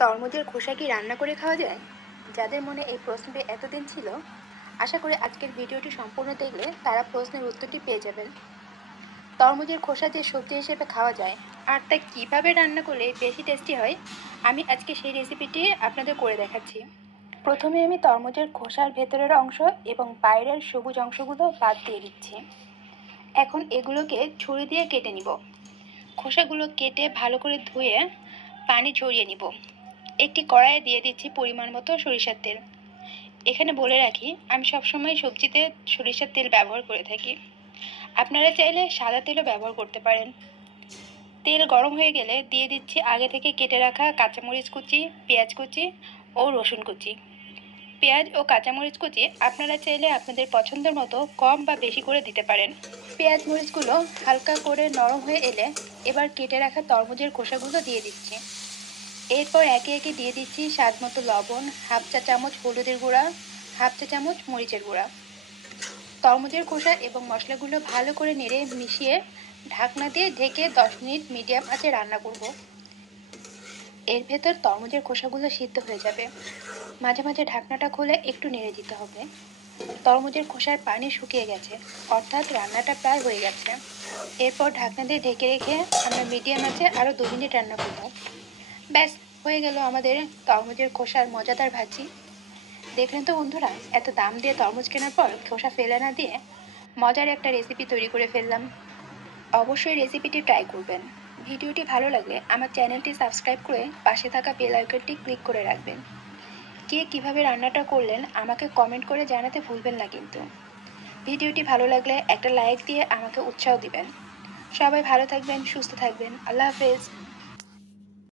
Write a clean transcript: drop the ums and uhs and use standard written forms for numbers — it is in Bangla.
তরমুজের খোসা কি রান্না করে খাওয়া যায়? যাদের মনে এই প্রশ্নটি এতদিন ছিল, আশা করি আজকের ভিডিওটি সম্পূর্ণ দেখলে তারা প্রশ্নের উত্তরটি পেয়ে যাবেন। তরমুজের খোসা যে সবজি হিসেবে খাওয়া যায় আর তা কীভাবে রান্না করলে বেশি টেস্টি হয়, আমি আজকে সেই রেসিপিটি আপনাদের করে দেখাচ্ছি। প্রথমে আমি তরমুজের খোসার ভেতরের অংশ এবং বাইরের সবুজ অংশগুলো বাদ দিয়ে দিচ্ছি। এখন এগুলোকে ছুরি দিয়ে কেটে নিব। খোসাগুলো কেটে ভালো করে ধুয়ে পানি ঝরিয়ে নিব। একটি কড়াইয়ে দিয়ে দিচ্ছি পরিমাণ মতো সরিষার তেল। এখানে বলে রাখি, আমি সবসময় সবজিতে সরিষার তেল ব্যবহার করে থাকি। আপনারা চাইলে সাদা তেলও ব্যবহার করতে পারেন। তেল গরম হয়ে গেলে দিয়ে দিচ্ছি আগে থেকে কেটে রাখা কাঁচামরিচ কুচি, পেঁয়াজ কুচি ও রসুন কুচি। পেঁয়াজ ও কাঁচামরিচ কুচি আপনারা চাইলে আপনাদের পছন্দের মতো কম বা বেশি করে দিতে পারেন। পেঁয়াজ মরিচগুলো হালকা করে নরম হয়ে এলে এবার কেটে রাখা তরমুজের খোসাগুলো দিয়ে দিচ্ছি। এরপর একে একে দিয়ে দিচ্ছি স্বাদ মতো লবণ, হাফ চা চামচ হলুদের গুঁড়া, হাফ চা চামচ মরিচের গুঁড়া। তরমুজের খোসা এবং মশলাগুলো ভালো করে নেড়ে মিশিয়ে ঢাকনা দিয়ে ঢেকে 10 মিনিট মিডিয়াম আঁচে রান্না করব। এর ভেতর তরমুজের খোসাগুলো সিদ্ধ হয়ে যাবে। মাঝে মাঝে ঢাকনাটা খুলে একটু নেড়ে দিতে হবে। তরমুজের খোসার পানি শুকিয়ে গেছে, অর্থাৎ রান্নাটা প্রায় হয়ে গেছে। এরপর ঢাকনা দিয়ে ঢেকে রেখে আমরা মিডিয়াম আঁচে আরও 2 মিনিট রান্না করব। ব্যাস, হয়ে গেল আমাদের তরমুজের খোসার মজাদার ভাজি। দেখলেন তো বন্ধুরা, এত দাম দিয়ে তরমুজ কেনার পর খোসা ফেলে না দিয়ে মজার একটা রেসিপি তৈরি করে ফেললাম। অবশ্যই রেসিপিটি ট্রাই করবেন। ভিডিওটি ভালো লাগলে আমার চ্যানেলটি সাবস্ক্রাইব করে পাশে থাকা বেল আইকনটি ক্লিক করে রাখবেন। কে কীভাবে রান্নাটা করলেন আমাকে কমেন্ট করে জানাতে ভুলবেন না কিন্তু। ভিডিওটি ভালো লাগলে একটা লাইক দিয়ে আমাকে উৎসাহ দিবেন। সবাই ভালো থাকবেন, সুস্থ থাকবেন। আল্লাহ হাফেজ।